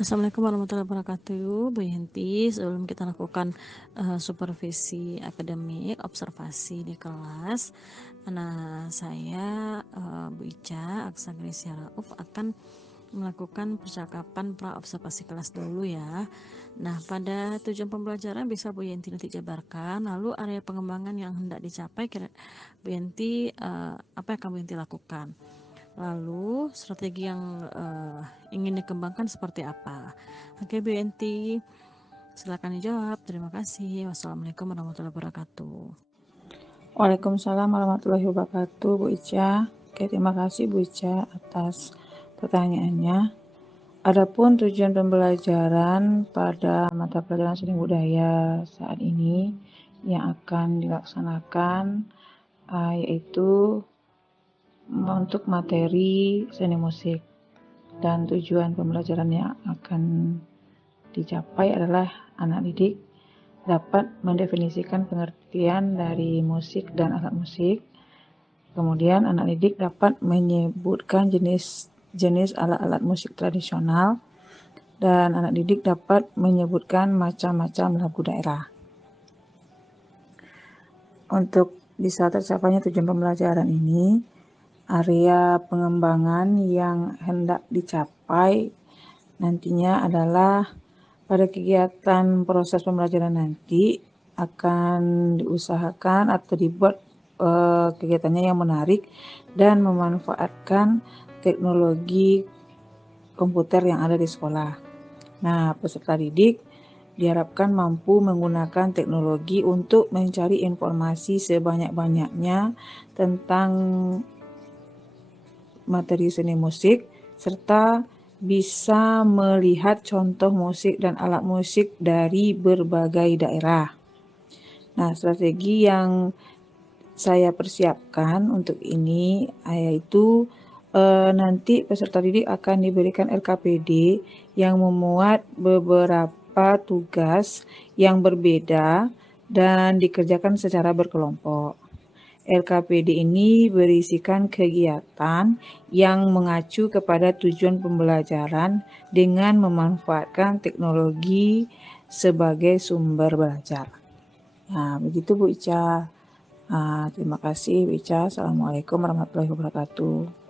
Assalamualaikum warahmatullahi wabarakatuh, Bu Yenti. Sebelum kita lakukan supervisi akademik, observasi di kelas, saya Bu Ica Aksa Gracia Rauf akan melakukan percakapan pra-observasi kelas dulu ya. Nah, pada tujuan pembelajaran bisa Bu Yenti nanti jabarkan, lalu area pengembangan yang hendak dicapai Bu Yenti apa yang kamu Yenti lakukan. Lalu strategi yang ingin dikembangkan seperti apa? Oke, Bu Yenti, silakan dijawab. Terima kasih. Wassalamualaikum warahmatullahi wabarakatuh. Waalaikumsalam warahmatullahi wabarakatuh, Bu Ica. Oke, terima kasih Bu Ica atas pertanyaannya. Adapun tujuan pembelajaran pada mata pelajaran seni budaya saat ini yang akan dilaksanakan yaitu untuk materi seni musik, dan tujuan pembelajaran yang akan dicapai adalah anak didik dapat mendefinisikan pengertian dari musik dan alat musik. Kemudian anak didik dapat menyebutkan jenis alat-alat musik tradisional, dan anak didik dapat menyebutkan macam-macam lagu daerah. Untuk bisa tercapainya tujuan pembelajaran ini, area pengembangan yang hendak dicapai nantinya adalah pada kegiatan proses pembelajaran nanti akan diusahakan atau dibuat kegiatannya yang menarik dan memanfaatkan teknologi komputer yang ada di sekolah. Nah, peserta didik diharapkan mampu menggunakan teknologi untuk mencari informasi sebanyak-banyaknya tentang materi seni musik, serta bisa melihat contoh musik dan alat musik dari berbagai daerah. Nah, strategi yang saya persiapkan untuk ini yaitu nanti peserta didik akan diberikan RKPD yang memuat beberapa tugas yang berbeda dan dikerjakan secara berkelompok. RKPD ini berisikan kegiatan yang mengacu kepada tujuan pembelajaran dengan memanfaatkan teknologi sebagai sumber belajar. Nah, begitu Bu Ica. Terima kasih Bu Ica. Assalamualaikum warahmatullahi wabarakatuh.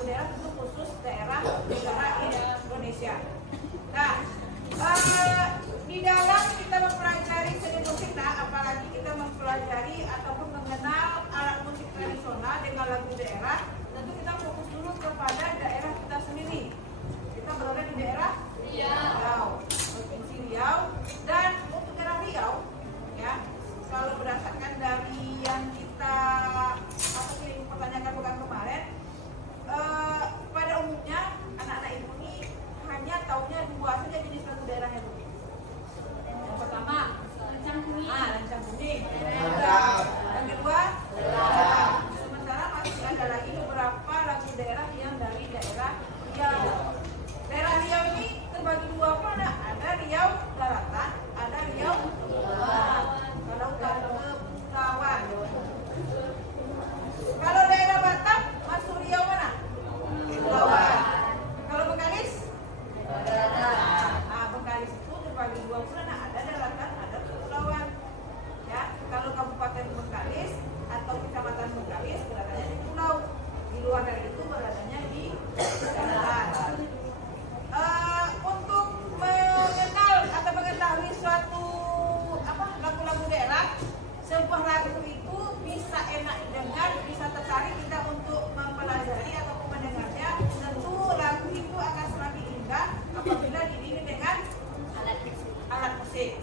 lagu daerah itu khusus daerah negara Indonesia. Nah, di dalam kita mempelajari seni musik, nah apalagi kita mempelajari ataupun mengenal alat musik tradisional dengan lagu daerah, tentu kita fokus dulu kepada daerah kita sendiri. Kita berada di daerah Riau, Provinsi Riau, dan untuk daerah Riau, ya, kalau berdasarkan dari yang kita pertanyakan bukan kemarin, pada umumnya anak-anak ibu ini hanya taunya dua saja jenis lagu daerahnya, Bu. Yang pertama lancang kuning, yang kedua sementara masih ada lagi beberapa lagu daerah yang dari daerah Riau. Daerah Riau ini terbagi dua apa? Ada Riau Daratan, ada Riau kalau kepulauan. Kalau daerah Batam masuk Riau mana? Kepulauan. Kalau Bengkalis? Bengkalis itu terbagi dua pula, ada daratan, ada kepulauan. Ya, kalau Kabupaten Bengkalis atau Kecamatan Bengkalis beradanya di pulau. Di luar dari itu beradanya di daratan. Untuk mengenal atau mengetahui suatu lagu-lagu daerah, sebuah lagu itu bisa enak didengar, bisa tertarik kita untuk mempelajari ataupun mendengarnya. Tentu lagu itu akan semakin indah apabila diiringi dengan alat musik.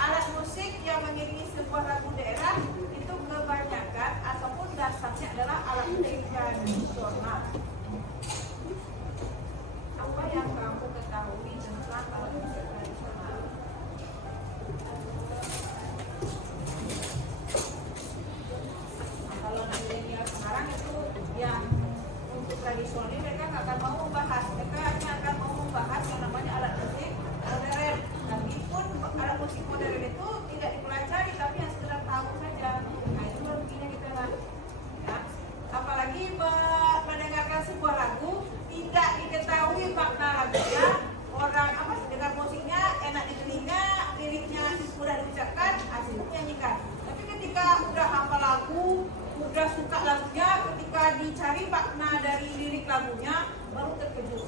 Alat musik yang mengiringi sebuah lagu daerah itu kebanyakan ataupun dasarnya adalah alat musik tradisional. Apa yang kamu ketahui tentang alat musik tradisional? Kalau milenial sekarang itu yang untuk tradisional ini mereka nggak akan mau membahas, mereka hanya akan mau membahas yang namanya alat musik modern. Tapi pun alat musik modern itu tidak dipelajari, tapi yang sekedar tahu saja. Nah itu ruginya kita lah. Ya. Apalagi mendengarkan sebuah lagu tidak diketahui makna lagunya, orang dengar musiknya enak di telinga, liriknya mudah diucapkan, asik menyanyikan. Tapi ketika udah hafal lagu, udah suka lagunya, ketika dicari makna dari lirik lagunya, baru terkejut.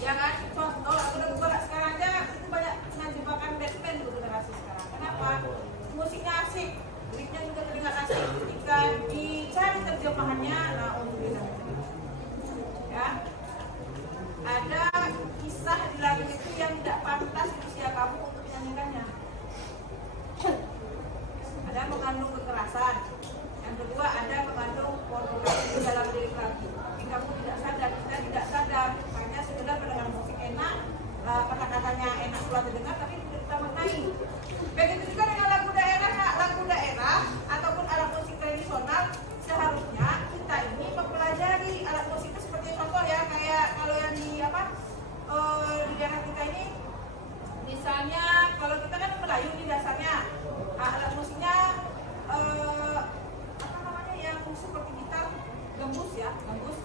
Ya kan? Contoh lagu-lagu sekarang aja itu banyak jebakan Batman untuk generasi sekarang. Kenapa? Musiknya asik, liriknya juga terdengar asik. Ketika dicari terjemahannya, nah ya, ada kisah di lagu itu yang tidak pantas di usia kamu untuk menyanyikannya. Ada mengandung kekerasan. Yang kedua ada mengandung pornografi di dalam lirik lagu. Tapi kamu tidak sadar, kita tidak sadar, hanya sekedar mendengar musik enak, kata-katanya enak pula terdengar, tapi tidak kita maknai. Begitu juga dengan lagu daerah ataupun alat musik tradisional, seharusnya kita ini mempelajari alat musik itu seperti contoh ya, kayak kalau yang di daerah kita ini, misalnya kalau kita kan Melayu di dasarnya, alat musiknya yang seperti gitar, gambus ya, gambus.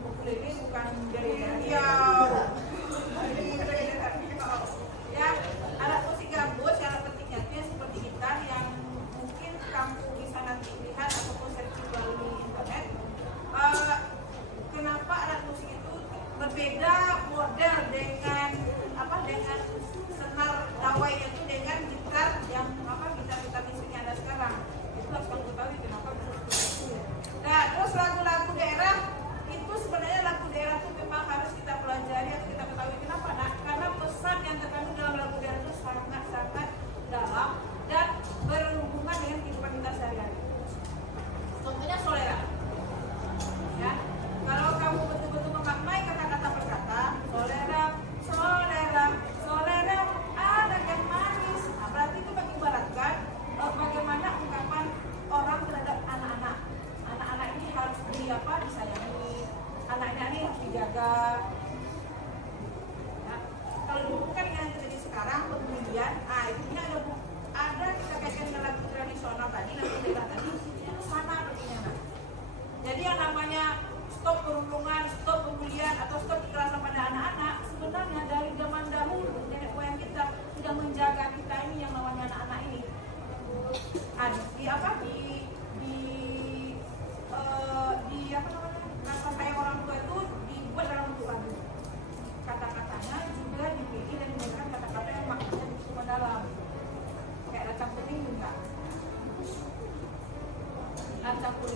Ukulele bukan dari Riau. Ya, alat musik gambus, alat petiknya itu yang seperti gitar yang mungkin kamu bisa nanti lihat ataupun searching melalui internet. Kenapa alat musik itu berbeda model dengan senar dawai itu dengan gitar yang gitar listriknya ada sekarang. Itu harus kamu ketahui kenapa seperti itu. Nah, terus lagu-lagu daerah itu sebenarnya lagu daerah itu memang harus kita pelajari atau kita ketahui kenapa? Nah, karena pesan yang terkandung dalam lagu daerah itu sangat-sangat dalam dan berhubungan dengan kehidupan kita sehari-hari. Contohnya solera. Ya, kalau kamu betul-betul memaknai kata-kata per kata, solera, anak yang manis. Nah, berarti itu mengibaratkan bagaimana ungkapan orang terhadap anak-anak. Anak-anak ini harus disayangi. Anak-anak ini harus dijaga. Ya, kalau dihubungkan dengan yang terjadi sekarang, kemudian, intinya ada kita kaitkan dengan lagu tradisional tadi, lagu daerah tadi, itu sama artinya. Jadi yang namanya stop perundungan, stop pembulian, atau stop kekerasan pada anak-anak, sebenarnya dari zaman dahulu nenek moyang kita sudah menjaga kita ini yang namanya anak-anak ini.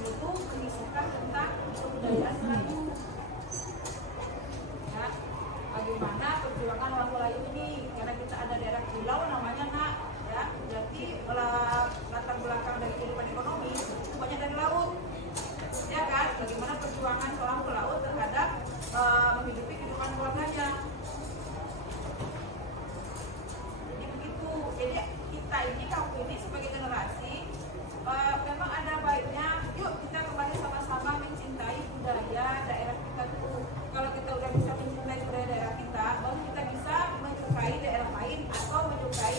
dulu tuh mengisahkan tentang kebudayaan Melayu. Ya, bagaimana perjuangan orang Melayu ini, karena kita ada daerah pulau namanya Nak, ya, jadi latar belakang dari kehidupan ekonomi itu banyak dari laut, ya kan? Bagaimana perjuangan seorang pelaut terhadap menghidupi kehidupan keluarganya. Jadi begitu. Jadi kita ini kaum ini sebagai generasi memang ada baiknya, yuk kita kembali sama-sama mencintai budaya daerah kita tuh. Kalau kita udah bisa mencintai budaya daerah kita, baru kita bisa menyukai daerah lain atau menyukai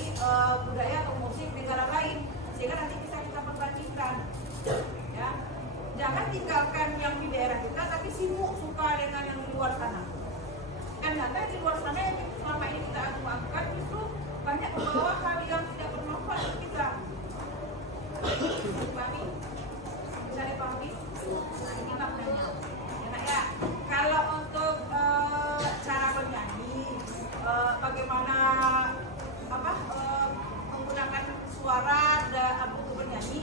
budaya atau musik negara lain, sehingga nanti bisa kita perbandingkan. Ya, jangan tinggalkan yang di daerah kita, tapi sibuk suka dengan yang di luar sana. Kan ternyata di luar sana yang selama ini kita agungkan justru banyak membawa hal yang tidak bermanfaat untuk kita. Dipahami? Bisa dipahami? Nah, ini maknanya. Enak ya? Kalau untuk cara bernyanyi, bagaimana menggunakan suara untuk bernyanyi,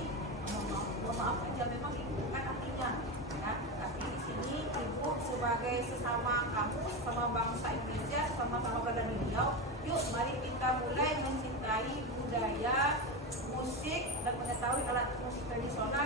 maaf aja, memang itu bukan artinya, ya. Tapi di sini ibu sebagai sesama kamu, sesama bangsa Indonesia, sama-sama berada di Riau, yuk mari kita mulai mencintai budaya musik dan mengetahui alat musik tradisional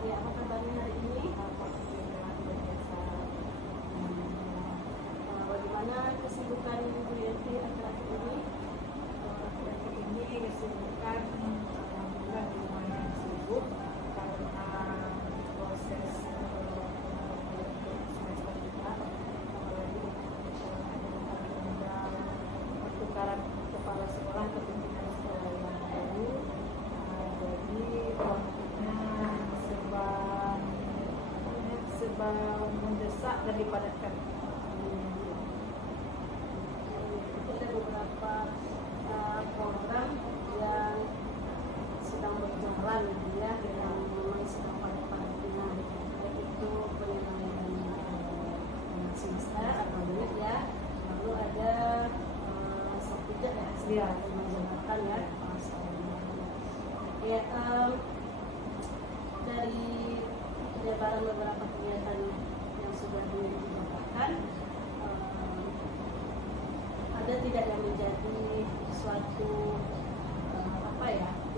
Ya, apa kabarnya hari ini? Bagaimana kesibukan Bu Yenti akhir-akhir ini? Akhir-akhir ini kesibukan alhamdulillah lumayan sibuk karena proses semester kita, apalagi ada pertukaran kepala sekolah atau pimpinan sekolah yang baru. Jadi waktunya serba mendesak dan dipadatkan. Ada beberapa program yang sedang berjalan ya, yang memang sedang padat-padatnya, baik itu penilaian semester atau unit ya, lalu ada sertifikat ya, sertifikat jabatan ya. Ya, dari penyebaran beberapa kegiatan yang sudah dilakukan, ada tidak yang menjadi suatu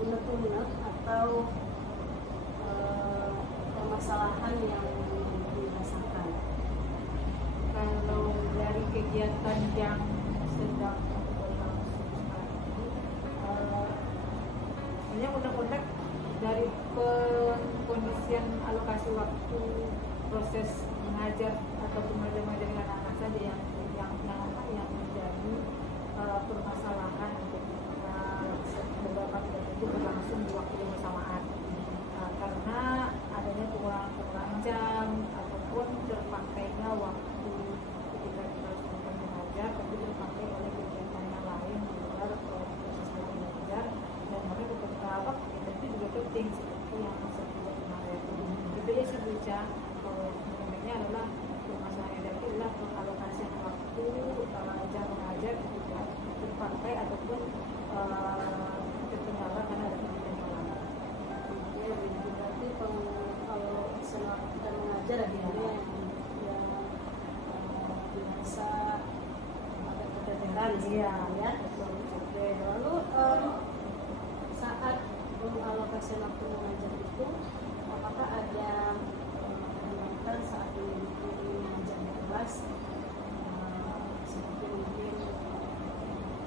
unek-unek atau permasalahan yang dirasakan? Kalau dari kegiatan yang sedang berlangsung sekarang ini, sebenarnya unek-unek dari kondisian alokasi waktu proses mengajar ataupun mengajar anak-anak saja yang menjadi permasalahan saja. Sebenarnya adalah permasalahan yang ada adalah pengalokasian waktu jam mengajar ketika terpakai ataupun terkendala karena ada kegiatan malam. Ya, berarti kalau selama kita mengajar akhirnya yang biasa ada keteteran Iya, ya. Oke, lalu saat mengalokasi waktu mengajar itu, apakah ada penonton saat mengikuti mengajar di kelas seperti mungkin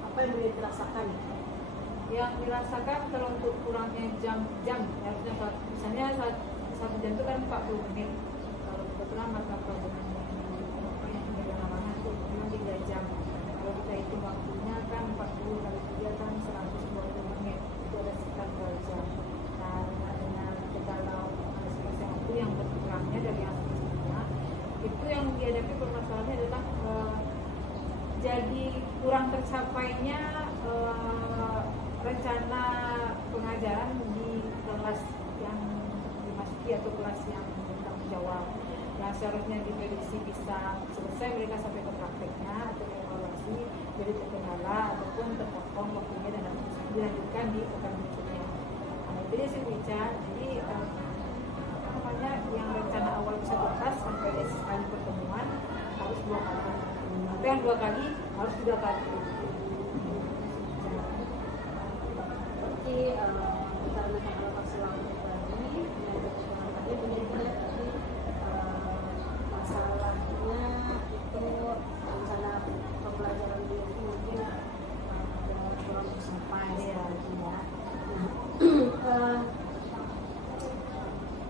apa yang boleh dirasakan? Yang dirasakan kalau untuk kurangnya jam harusnya misalnya satu jam itu kan 40 menit. Kalau kebetulan mata pelajaran yang lapangan itu memang 3 jam. Kalau kita hitung waktunya kan 40 kali 3 kan 120 menit, itu ada sekitar 2 jam. Nah, dengan segala alokasi waktu yang berkurangnya dari yang sebelumnya, itu yang dihadapi permasalahannya adalah jadi kurang tercapainya rencana pengajaran di kelas yang dimasuki atau kelas yang bertanggung jawab. Yang seharusnya diprediksi bisa selesai mereka sampai ke prakteknya atau evaluasi jadi terkendala ataupun terpotong waktunya dan harus dilanjutkan di pekan berikutnya. Nah, itu dia sih Wica. Jadi yang rencana awal bisa tuntas sampai sekali pertemuan harus 2 kali. Atau yang 2 kali harus 3 kali. Seperti karena alokasi waktu tadi yang berkaitan tadi benar-benar tadi masalahnya itu rencana pembelajaran dia itu mungkin ada kurang sampai ya. Nah,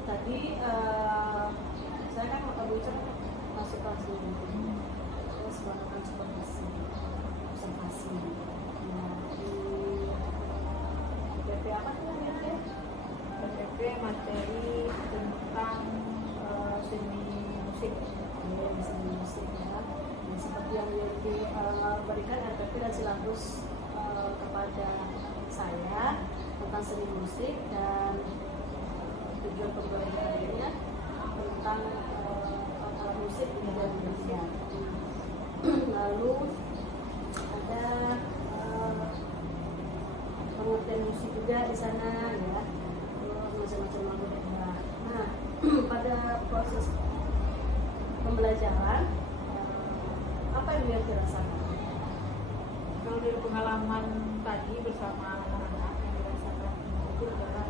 tadi saya kan masuk kelas ini terus melakukan supervisi observasi. Nah, di BP apa tuh namanya? PPP materi tentang seni musik. Ya, seni musik ya. Nah, seperti yang diberikan RPP dan silabus kepada saya tentang seni musik dan tujuan pembelajarannya tentang alat musik dan Indonesia. Lalu ada pengertian musik juga di sana ya, macam-macam lagu daerah. Nah, pada proses pembelajaran apa yang dia dirasakan? Kalau dari pengalaman tadi bersama anak-anak yang dirasakan itu adalah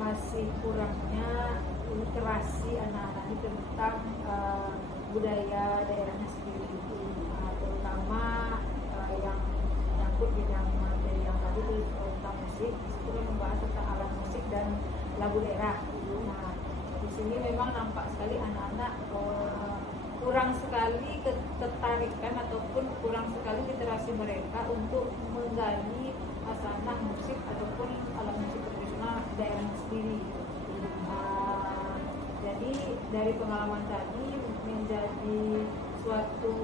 masih kurangnya literasi anak-anak ini tentang budaya daerahnya sendiri, terutama yang nyangkut bidang materi yang tadi itu tentang musik. Di situ kan membahas tentang alat musik dan lagu daerah. Nah, di sini memang nampak sekali anak-anak kurang sekali ketertarikan ataupun kurang sekali literasi mereka untuk menggali asanah musik ataupun alat musik tradisional daerah sendiri. Jadi dari pengalaman tadi menjadi suatu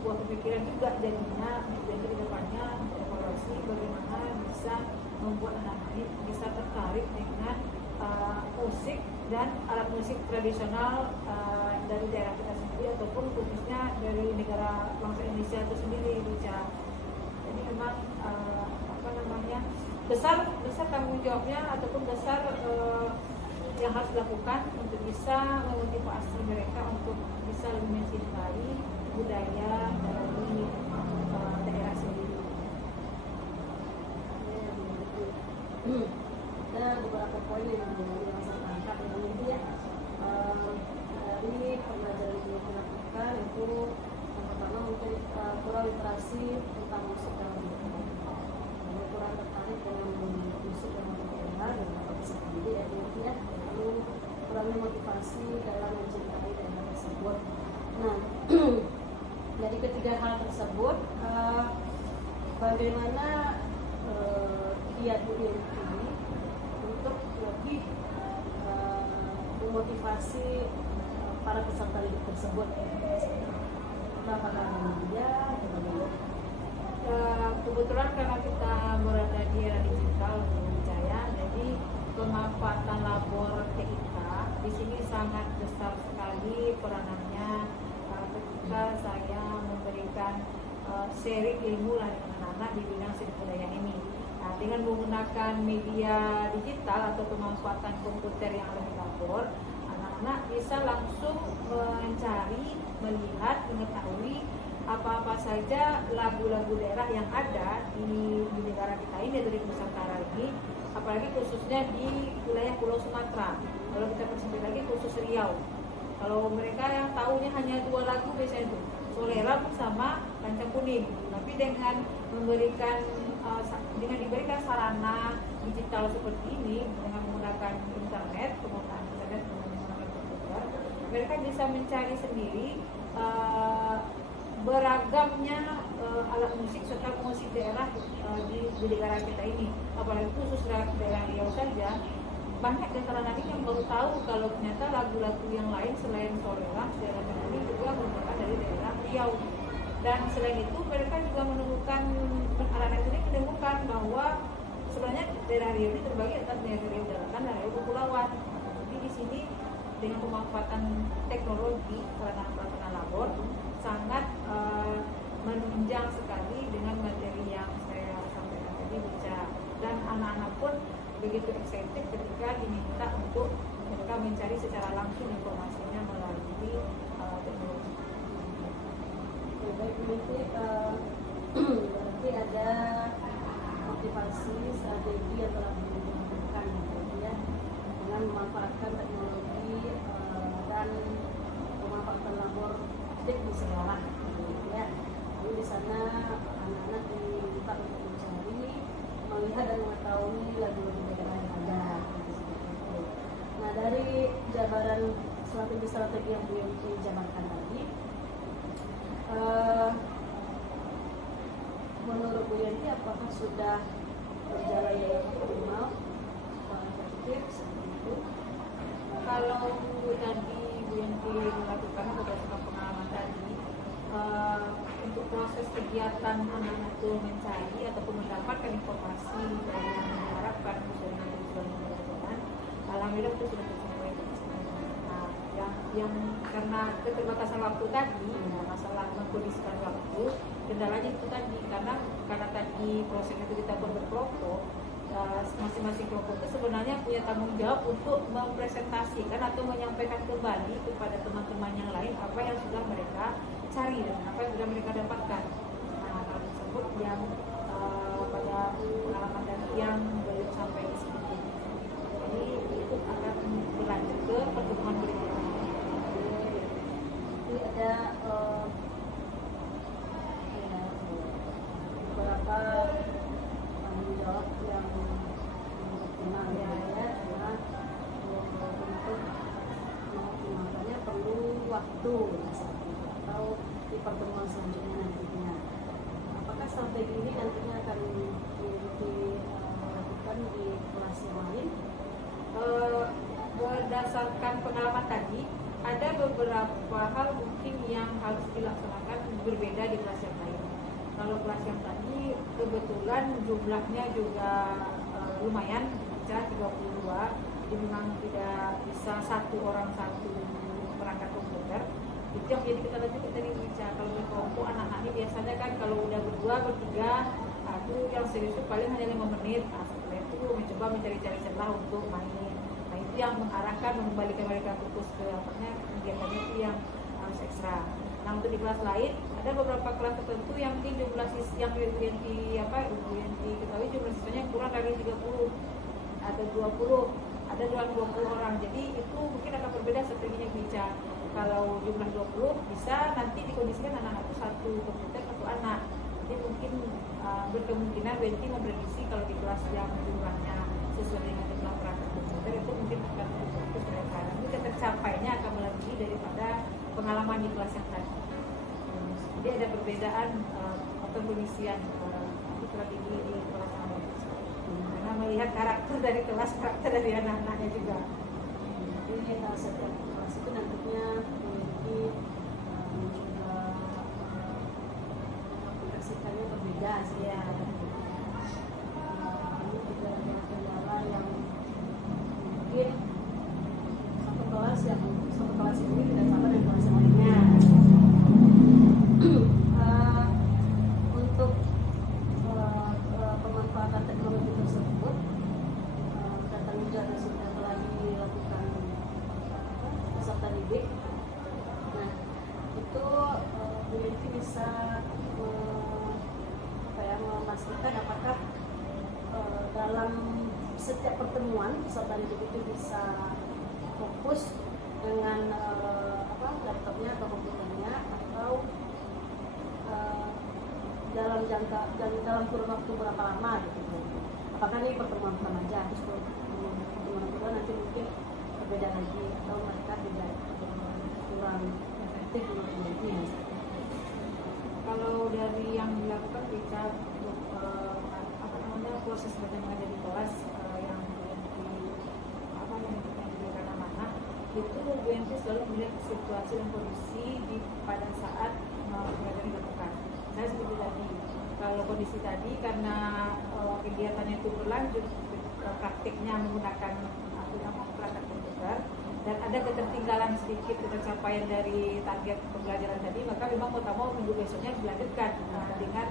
buah pemikiran juga jadinya jadi ke depannya evaluasi bagaimana bisa membuat anak-anak ini bisa tertarik dengan musik dan alat musik tradisional dari daerah kita sendiri ataupun khususnya dari negara bangsa Indonesia itu sendiri bisa. Jadi memang besar tanggung jawabnya ataupun besar yang harus dilakukan untuk bisa memotivasi mereka untuk bisa lebih mencintai budaya dari daerah sendiri. Ada beberapa poin yang saya tangkap yang ini ya, dari pembelajaran yang kita lakukan itu yang pertama mungkin kurang literasi tentang musik dan budaya, kurang tertarik dengan musik dan budaya dan apa bisa sendiri ya intinya, lalu kurangnya motivasi dalam mencintai daerah tersebut. Nah, dari ketiga hal tersebut bagaimana kiat ini untuk lebih memotivasi para peserta didik tersebut, apakah media atau bagaimana? Kebetulan karena kita berada di era digital Jaya, jadi pemanfaatan labor TIK di sini sangat besar sekali peranannya ketika saya memberikan sharing ilmu lah dengan anak-anak di bidang seni budaya ini. Nah, dengan menggunakan media digital atau pemanfaatan komputer yang lebih lapor, anak-anak bisa langsung mencari, melihat, mengetahui apa-apa saja lagu-lagu daerah yang ada di negara kita ini, dari Nusantara ini, apalagi khususnya di wilayah Pulau Sumatera. Kalau kita persempit lagi khusus Riau. Kalau mereka yang tahunya hanya 2 lagu biasanya itu, Soleram sama Kancang Kuning. Tapi dengan diberikan sarana digital seperti ini, dengan menggunakan internet, penggunaan internet menggunakan komputer, mereka bisa mencari sendiri beragamnya alat musik serta musik daerah di negara kita ini. Apalagi khusus daerah Riau saja, banyak di antara anak yang baru tahu kalau ternyata lagu-lagu yang lain selain Soleram, daerah ini juga merupakan dari daerah Riau. Dan selain itu mereka juga menemukan, anak-anak ini menemukan bahwa sebenarnya daerah Riau ini terbagi atas daerah Riau Daratan dan Riau Kepulauan. Jadi di sini dengan pemanfaatan teknologi peralatan labor sangat menunjang sekali dengan materi yang saya sampaikan tadi, Buca. Dan anak-anak pun begitu excited ketika diminta untuk mereka mencari secara langsung informasinya melalui teknologi. Baik, berarti ada motivasi strategi yang telah dilakukan ya, dengan memanfaatkan teknologi dan pemanfaatan labor di sekolah ya. Lalu di sana anak-anak diminta untuk mencari, melihat dan mengetahui lagu-lagu daerah yang ada. Nah, dari jabaran strategi yang beliau jabarkan tadi, menurut Bu Yanti apakah sudah berjalan dengan optimal, efektif seperti itu? Kalau tadi Bu Yanti melakukan berdasarkan pengalaman tadi, untuk proses kegiatan anak-anak itu mencari ataupun mendapatkan informasi dari yang diharapkan dari tujuan, alhamdulillah itu sudah sesuai. Nah, yang karena keterbatasan waktu tadi, masalah mengkondisikan waktu, kendalanya itu tadi karena tadi prosesnya itu kita buat berkelompok. Masing-masing kelompok itu sebenarnya punya tanggung jawab untuk mempresentasikan atau menyampaikan kembali kepada teman-teman yang lain apa yang sudah mereka cari dan apa yang sudah mereka dapatkan. Nah, hal tersebut yang pada pengalaman tadi yang beliau sampaikan seperti ini. Jadi itu akan berlanjut ke pertemuan berikutnya. Jadi ada beberapa tanggung jawab yang optimal ya, karena untuk mengoptimalkannya perlu waktu atau di pertemuan selanjutnya nantinya. Apakah strategi ini nantinya akan dilakukan di kelas yang lain? Berdasarkan pengalaman tadi, ada beberapa hal mungkin yang harus dilaksanakan berbeda di kelas yang lain. Kalau kelas yang tadi kebetulan jumlahnya juga lumayan, bicara 32, jadi memang tidak bisa satu orang satu perangkat komputer. Itu yang jadi kita lanjutkan tadi bicara. Kalau berkelompok anak-anak ini biasanya kan kalau udah berdua, bertiga, itu yang serius paling hanya 5 menit. Nah, setelah itu mencoba mencari-cari celah untuk main. Nah, itu yang mengarahkan, mengembalikan mereka fokus ke kegiatannya itu yang harus ekstra. Nah, untuk di kelas lain ada beberapa kelas tertentu yang mungkin jumlah yang ketahui jumlah siswanya kurang dari 30 atau 20, ada 20 orang. Jadi itu mungkin akan berbeda strateginya Bica. Kalau jumlah 20 bisa nanti dikondisikan anak-anak itu satu komputer satu anak. Jadi mungkin berkemungkinan Wenti memprediksi kalau di kelas yang jumlahnya sesuai dengan jumlah perangkat komputer itu mungkin akan lebih fokus mereka. Ini tercapainya akan melebihi daripada pengalaman di kelas yang tadi. Jadi ada perbedaan atau pengisian strategi di kelas yang bagus. Karena melihat karakter dari kelas, karakter dari anak-anaknya juga. Jadi setiap kelas itu nantinya memiliki mencoba aplikasikannya berbeda sih ya. Ini juga ada kendala yang mungkin satu kelas dalam setiap pertemuan peserta didik itu bisa fokus dengan laptopnya atau komputernya, atau dalam kurun waktu berapa lama gitu. Apakah ini pertemuan pertama aja, terus pertemuan kedua nanti mungkin berbeda lagi, atau mereka tidak kurang efektif menurut ini. Kalau dari yang dilakukan bisa untuk proses belajar mengajar di kelas yang diberikan amanah, itu BNP selalu melihat situasi dan kondisi pada saat belajar dilakukan. Saya seperti tadi, kalau kondisi tadi karena kegiatannya itu berlanjut, praktiknya menggunakan perangkat komputer, dan ada ketertinggalan sedikit pencapaian dari target pembelajaran tadi, maka memang mau tak mau minggu besoknya dilanjutkan dengan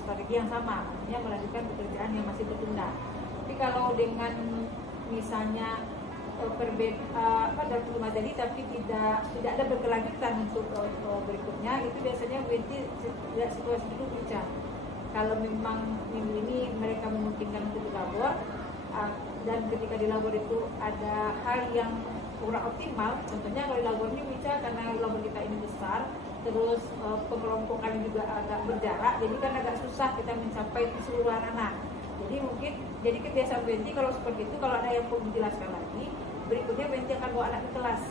strategi yang sama, artinya melanjutkan pekerjaan yang masih tertunda. Tapi kalau dengan misalnya dalam rumah jadi tapi tidak ada berkelanjutan untuk berikutnya, itu biasanya berarti tidak situasi itu berubah. Kalau memang minggu ini mereka memungkinkan untuk dilabor, dan ketika di labor itu ada hal yang kurang optimal, contohnya kalau di labor ini bisa karena labor kita ini besar, terus pengelompokan juga agak berjarak, jadi kan agak susah kita mencapai keseluruhan anak. Jadi mungkin jadi kebiasaan Benti kalau seperti itu, kalau ada yang perlu dijelaskan lagi, berikutnya Benti akan bawa anak ke kelas.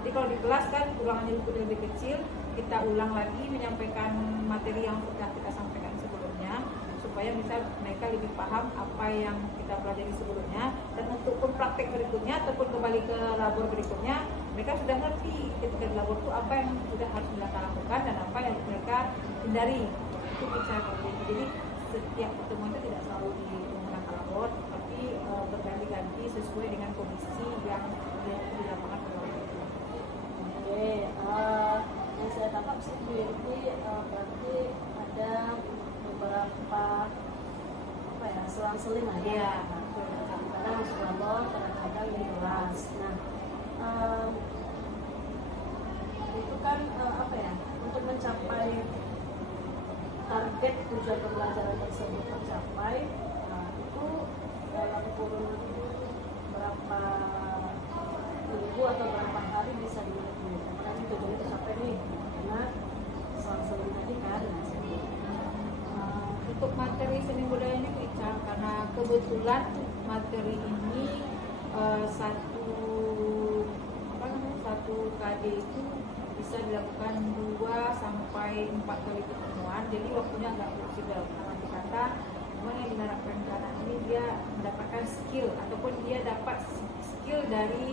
Jadi kalau di kelas kan ruangannya lebih kecil, kita ulang lagi menyampaikan materi yang sudah kita sampaikan sebelumnya, supaya bisa mereka lebih paham apa yang kita pelajari sebelumnya, dan untuk praktek berikutnya ataupun kembali ke labor berikutnya, mereka sudah ngerti ketika di labor itu apa yang sudah harus mereka lakukan dan apa yang mereka hindari. Itu bisa jadi setiap pertemuan itu tidak selalu menggunakan labor, tapi berganti-ganti sesuai dengan kondisi yang di lapangan pada waktu itu. Oke, yang saya tangkap sih berarti ada beberapa selang-seling lah ya. Kadang-kadang masuk labor, kadang-kadang di kelas. Nah, itu kan untuk mencapai target tujuan pembelajaran tersebut tercapai, itu dalam kurun berapa minggu atau berapa hari bisa dilakukan. Karena tujuannya tercapai nih, karena selang-seling tadi kan. Untuk materi seni budaya ini Ica, karena kebetulan materi ini satu KD itu bisa dilakukan 2 sampai 4 kali pertemuan, jadi waktunya agak fleksibel. Nanti kata memang yang diharapkan ke anak ini dia mendapatkan skill ataupun dia dapat skill dari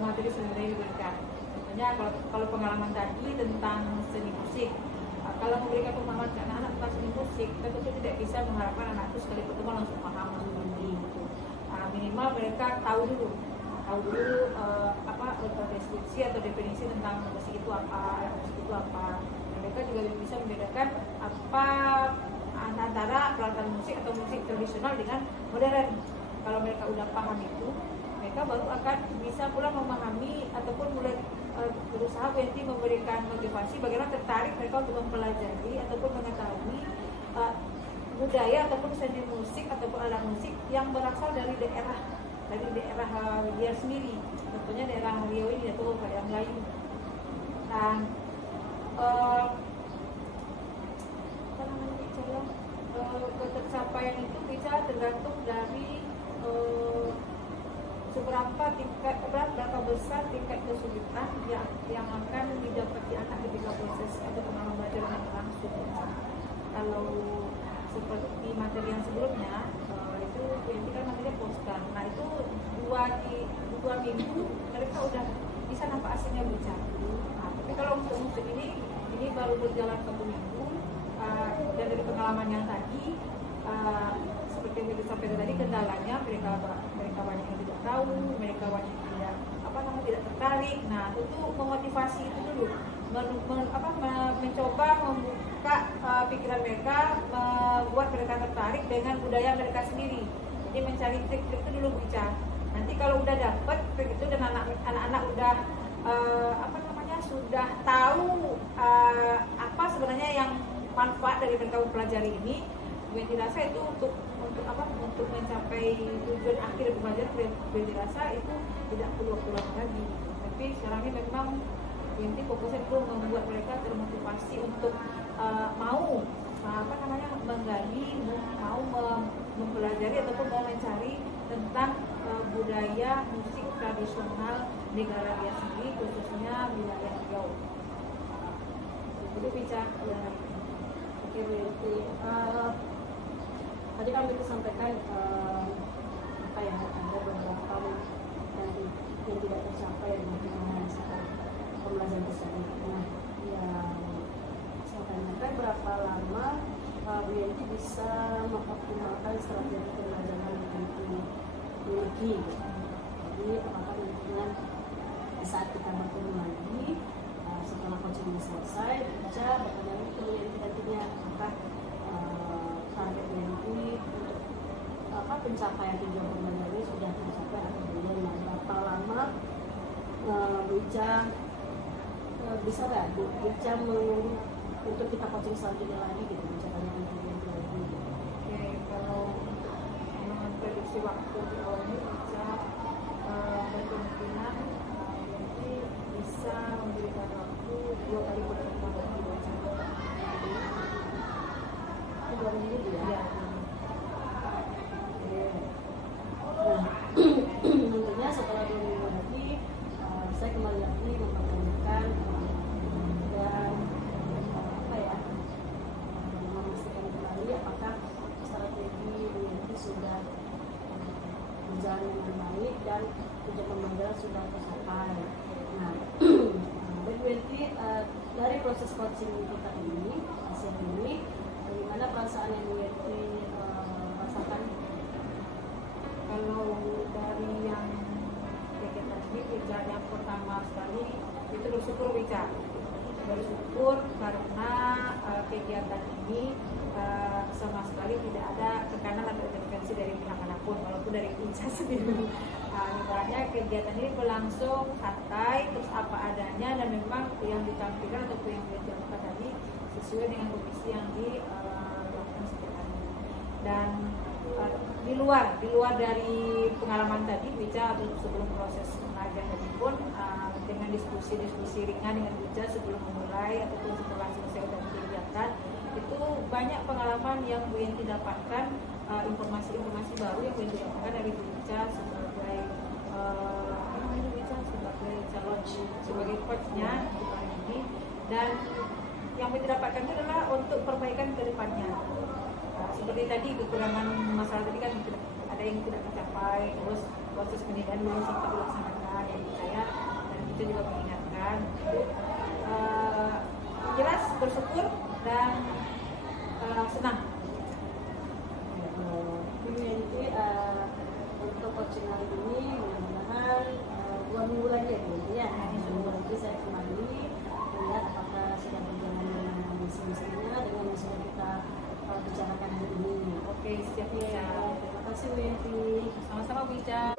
materi seni budaya yang diberikan. Contohnya kalau pengalaman tadi tentang seni musik, kalau memberikan pemahaman ke anak-anak tentang seni musik, kita tentu tidak bisa mengharapkan anak itu sekali pertemuan langsung paham, langsung ngerti gitu. Minimal mereka tahu dulu deskripsi atau definisi tentang musik itu apa, dan mereka juga bisa membedakan apa antara peralatan musik atau musik tradisional dengan modern. Kalau mereka udah paham itu, mereka baru akan bisa pula memahami ataupun mulai berusaha memberikan motivasi bagaimana tertarik mereka untuk mempelajari ataupun mengetahui budaya ataupun seni musik ataupun alat musik yang berasal dari daerah dia sendiri, contohnya daerah Riau ini atau daerah Melayu. Dan ketercapaian itu bisa tergantung dari berapa besar tingkat kesulitan yang akan didapati anak ketika proses atau pengalaman belajar yang berlangsung. Kalau seperti materi yang sebelumnya itu kan materinya poster. Nah itu 2 minggu mereka udah bisa nampak hasilnya bicara. Nah, tapi kalau untuk musik ini baru berjalan 1 minggu, dan dari pengalaman yang tadi seperti yang disampaikan tadi, kendalanya mereka banyak yang tidak tahu, mereka banyak tidak tertarik. Nah itu memotivasi itu dulu, mencoba membuka pikiran mereka, membuat mereka tertarik dengan budaya mereka sendiri. Jadi mencari trik-trik itu dulu bicara. Nanti kalau udah dapet trik itu dan anak-anak udah sudah tahu apa sebenarnya yang manfaat dari mereka mempelajari ini, gue dirasa itu untuk apa, untuk mencapai tujuan akhir pembelajaran gue dirasa itu tidak perlu waktu lama lagi. Tapi sekarang ini memang yang fokusnya itu membuat mereka termotivasi untuk mau menggali, mau mempelajari ataupun mau mencari tentang budaya musik tradisional negara dia sendiri, khususnya wilayah Riau. Jadi bicara Oke, Bu Yanti. Tadi kami sampaikan ada beberapa yang tidak tercapai dengan pembelajaran tersebut. Nah, yang saya tanyakan berapa lama Bu Yanti bisa mengoptimalkan strategi pembelajaran yang dimiliki. Jadi apakah dengan saat kita bertemu lagi setelah coaching ini selesai, bisa bertanya lagi ke Bu Yanti nantinya apakah target Bu Yanti untuk pencapaian tujuan pembelajaran ini sudah tercapai atau belum? Nah, berapa lama bisa nggak Bija untuk kita coaching selanjutnya lagi gitu, Bija tanyakan ke Bu Yanti lagi. Oke, kalau memprediksi waktu di awal ini berkemungkinan nanti bisa memberikan waktu 2 kali pertemuan lagi buat saya. Itu 2 minggu ya? Ya. Nah, tentunya setelah 2 minggu lagi saya kembali lagi mempertanyakan dan memastikan kembali apakah strategi Bu Yanti sudah berjalan dengan baik dan tujuan pembelajaran sudah tercapai. Nah, Bu Yanti dari proses coaching kita ini, hasil ini, bagaimana perasaan yang Bu Yanti rasakan? Kalau dari yang kegiatan ini, kerjaan yang pertama sekali itu bersyukur karena kegiatan ini sama sekali tidak ada tekanan atau intervensi dari pihak manapun, walaupun dari Ica sendiri. Misalnya kegiatan ini berlangsung santai, terus apa adanya, dan memang yang ditampilkan ataupun yang dilakukan tadi sesuai dengan kondisi yang dilakukan setiap hari. Dan di luar dari pengalaman tadi Bija, atau sebelum proses mengajar tadi pun dengan diskusi ringan dengan Bija sebelum memulai ataupun setelah selesai dari kegiatan, itu banyak pengalaman yang Bu Yanti dapatkan, informasi baru yang Bu Yanti dapatkan dari Bija sebagai calon sebagai coachnya di tahun ini. Dan yang Bu Yanti dapatkan itu adalah untuk perbaikan ke depannya. Seperti tadi kekurangan masalah tadi kan ada yang tidak tercapai, terus proses pendidikan belum sempat dilaksanakan, yang saya dan kita juga mengingatkan. Jelas bersyukur dan senang. Bu Yanti untuk coaching hari ini mudah-mudahan 2 minggu lagi ya Bu Yanti ya. Ini 2 minggu lagi saya kembali melihat apakah sudah berjalan dengan semestinya dengan yang sudah kita bicarakan hari ini. Oke, siap Ya, Bija. terima kasih Bu Yanti. Sama-sama Bija.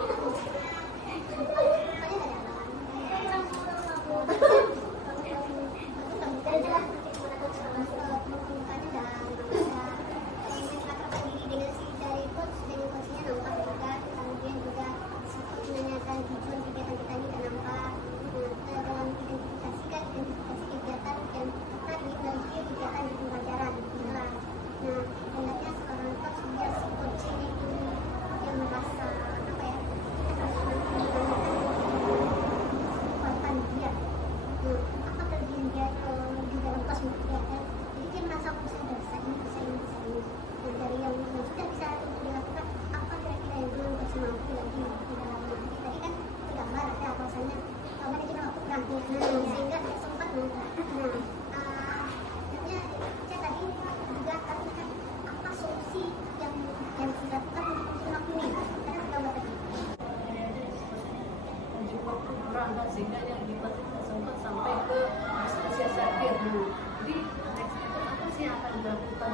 Sehingga yang dibuat tidak sempat sampai ke diskusi akhir. Jadi next itu apa sih yang akan dilakukan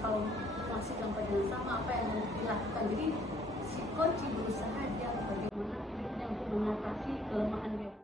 kalau masih sampai dengan sama apa yang dilakukan? Jadi si coach berusaha dia bagaimana untuk mengatasi kelemahan dia.